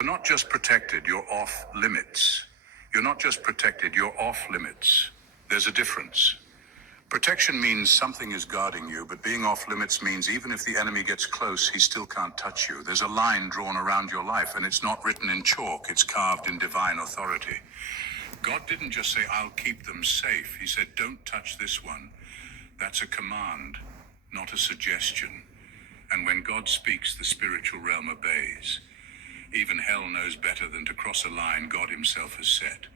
You're not just protected, you're off limits. You're not just protected, you're off limits. There's a difference. Protection means something is guarding you, but being off limits means even if the enemy gets close, he still can't touch you. There's a line drawn around your life, and it's not written in chalk, it's carved in divine authority. God didn't just say, I'll keep them safe. He said, don't touch this one. That's a command, not a suggestion. And when God speaks, the spiritual realm obeys. Even hell knows better than to cross a line God himself has set.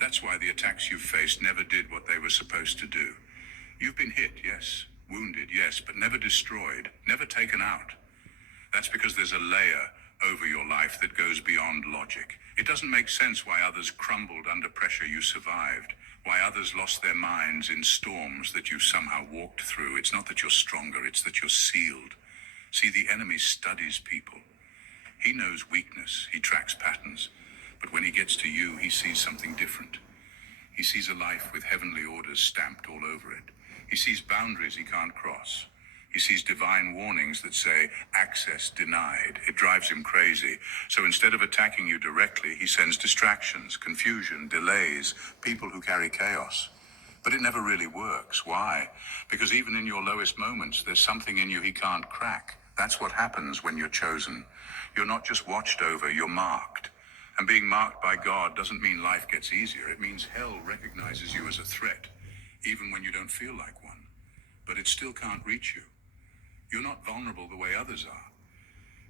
That's why the attacks you've faced never did what they were supposed to do. You've been hit, yes, wounded, yes, but never destroyed, never taken out. That's because there's a layer over your life that goes beyond logic. It doesn't make sense why others crumbled under pressure you survived, why others lost their minds in storms that you somehow walked through. It's not that you're stronger, it's that you're sealed. See, the enemy studies people. He knows weakness, he tracks patterns, but when he gets to you, he sees something different. He sees a life with heavenly orders stamped all over it. He sees boundaries he can't cross. He sees divine warnings that say, access denied. It drives him crazy. So instead of attacking you directly, he sends distractions, confusion, delays, people who carry chaos. But it never really works. Why? Because even in your lowest moments, there's something in you he can't crack. That's what happens when you're chosen. You're not just watched over, you're marked. And being marked by God doesn't mean life gets easier. It means hell recognizes you as a threat, even when you don't feel like one. But it still can't reach you. You're not vulnerable the way others are.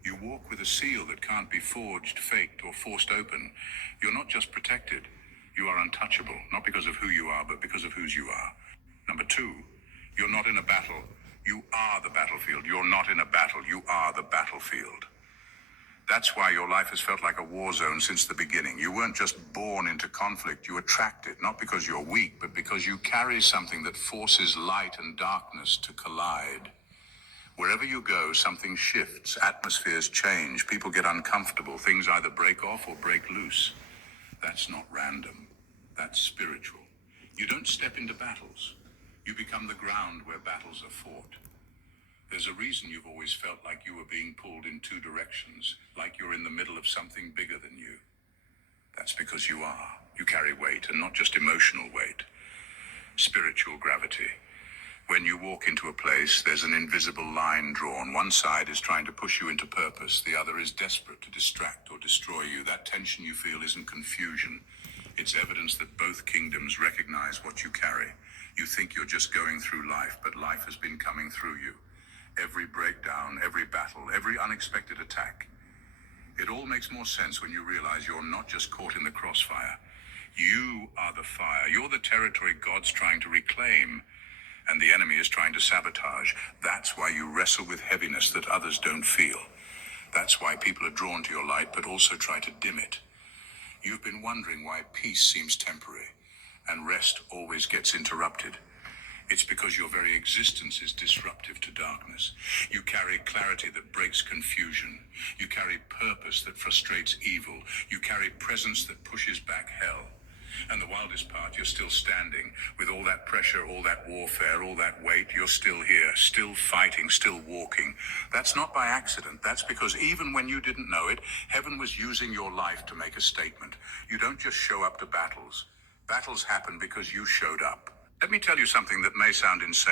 You walk with a seal that can't be forged, faked, or forced open. You're not just protected. You are untouchable, not because of who you are, but because of whose you are. Number two, you're not in a battle. You are the battlefield. You're not in a battle. You are the battlefield. That's why your life has felt like a war zone since the beginning. You weren't just born into conflict, you attract it, not because you're weak, but because you carry something that forces light and darkness to collide. Wherever you go, something shifts, atmospheres change, people get uncomfortable, things either break off or break loose. That's not random, that's spiritual. You don't step into battles. You become the ground where battles are fought. There's a reason you've always felt like you were being pulled in two directions, like you're in the middle of something bigger than you. That's because you are. You carry weight, and not just emotional weight. Spiritual gravity. When you walk into a place, there's an invisible line drawn. One side is trying to push you into purpose. The other is desperate to distract or destroy you. That tension you feel isn't confusion. It's evidence that both kingdoms recognize what you carry. You think you're just going through life, but life has been coming through you. Every breakdown, every battle, every unexpected attack. It all makes more sense when you realize you're not just caught in the crossfire. You are the fire. You're the territory God's trying to reclaim, and the enemy is trying to sabotage. That's why you wrestle with heaviness that others don't feel. That's why people are drawn to your light, but also try to dim it. You've been wondering why peace seems temporary, and rest always gets interrupted. It's because your very existence is disruptive to darkness. You carry clarity that breaks confusion. You carry purpose that frustrates evil. You carry presence that pushes back hell. And the wildest part, you're still standing. With all that pressure, all that warfare, all that weight, you're still here, still fighting, still walking. That's not by accident. That's because even when you didn't know it, heaven was using your life to make a statement. You don't just show up to battles. Battles happen because you showed up. Let me tell you something that may sound insane.